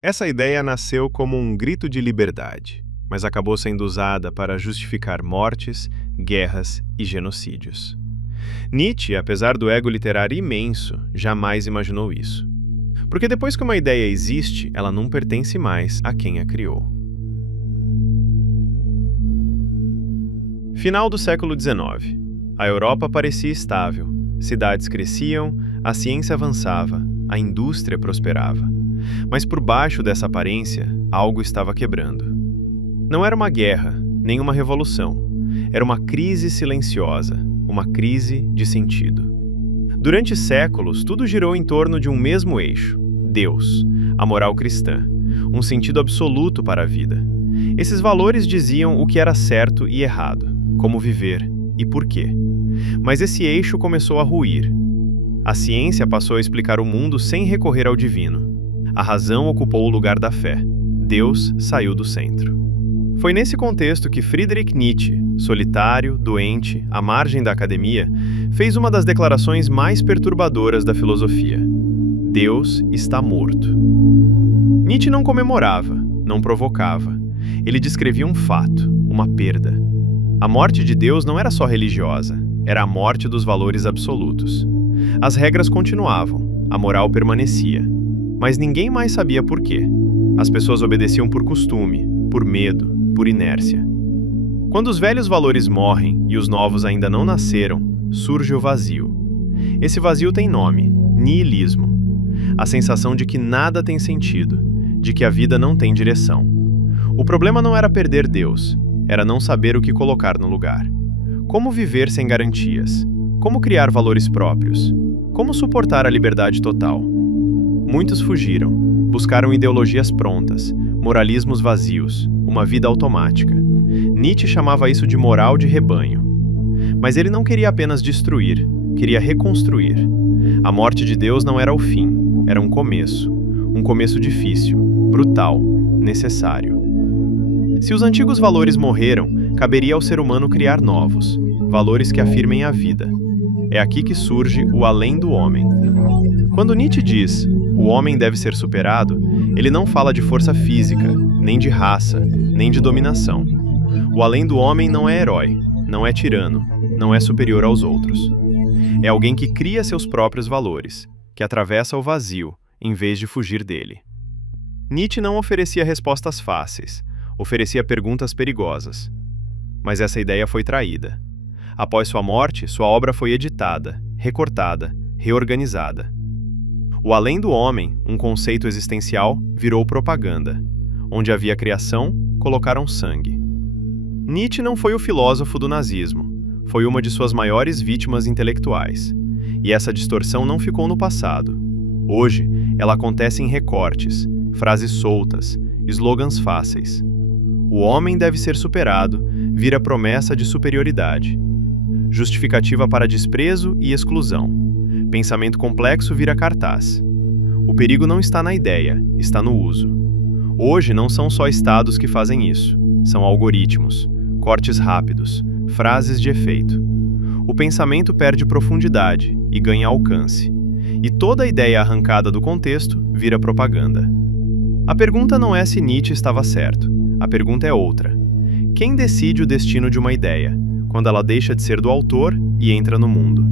Essa ideia nasceu como um grito de liberdade, mas acabou sendo usada para justificar mortes, guerras e genocídios. Nietzsche, apesar do ego literário imenso, jamais imaginou isso. Porque depois que uma ideia existe, ela não pertence mais a quem a criou. Final do século XIX. A Europa parecia estável. Cidades cresciam, a ciência avançava, a indústria prosperava. Mas por baixo dessa aparência, algo estava quebrando. Não era uma guerra, nem uma revolução. Era uma crise silenciosa, uma crise de sentido. Durante séculos, tudo girou em torno de um mesmo eixo: Deus, a moral cristã, um sentido absoluto para a vida. Esses valores diziam o que era certo e errado, como viver e por quê. Mas esse eixo começou a ruir. A ciência passou a explicar o mundo sem recorrer ao divino. A razão ocupou o lugar da fé. Deus saiu do centro. Foi nesse contexto que Friedrich Nietzsche, solitário, doente, à margem da academia, fez uma das declarações mais perturbadoras da filosofia: Deus está morto. Nietzsche não comemorava, não provocava. Ele descrevia um fato, uma perda. A morte de Deus não era só religiosa, era a morte dos valores absolutos. As regras continuavam, a moral permanecia. Mas ninguém mais sabia por quê. As pessoas obedeciam por costume, por medo, por inércia. Quando os velhos valores morrem e os novos ainda não nasceram, surge o vazio. Esse vazio tem nome: niilismo. A sensação de que nada tem sentido, de que a vida não tem direção. O problema não era perder Deus, era não saber o que colocar no lugar. Como viver sem garantias? Como criar valores próprios? Como suportar a liberdade total? Muitos fugiram, buscaram ideologias prontas, moralismos vazios, uma vida automática. Nietzsche chamava isso de moral de rebanho. Mas ele não queria apenas destruir, queria reconstruir. A morte de Deus não era o fim, era um começo difícil, brutal, necessário. Se os antigos valores morreram, caberia ao ser humano criar novos, valores que afirmem a vida. É aqui que surge o além do homem. Quando Nietzsche diz o homem deve ser superado, ele não fala de força física, nem de raça, nem de dominação. O além do homem não é herói, não é tirano, não é superior aos outros. É alguém que cria seus próprios valores, que atravessa o vazio, em vez de fugir dele. Nietzsche não oferecia respostas fáceis, oferecia perguntas perigosas. Mas essa ideia foi traída. Após sua morte, sua obra foi editada, recortada, reorganizada. O além do homem, um conceito existencial, virou propaganda. Onde havia criação, colocaram sangue. Nietzsche não foi o filósofo do nazismo, foi uma de suas maiores vítimas intelectuais. E essa distorção não ficou no passado. Hoje, ela acontece em recortes, frases soltas, slogans fáceis. O homem deve ser superado, vira promessa de superioridade. Justificativa para desprezo e exclusão. Pensamento complexo vira cartaz. O perigo não está na ideia, está no uso. Hoje não são só estados que fazem isso, são algoritmos, cortes rápidos, frases de efeito. O pensamento perde profundidade e ganha alcance. E toda ideia arrancada do contexto vira propaganda. A pergunta não é se Nietzsche estava certo, a pergunta é outra. Quem decide o destino de uma ideia, quando ela deixa de ser do autor e entra no mundo?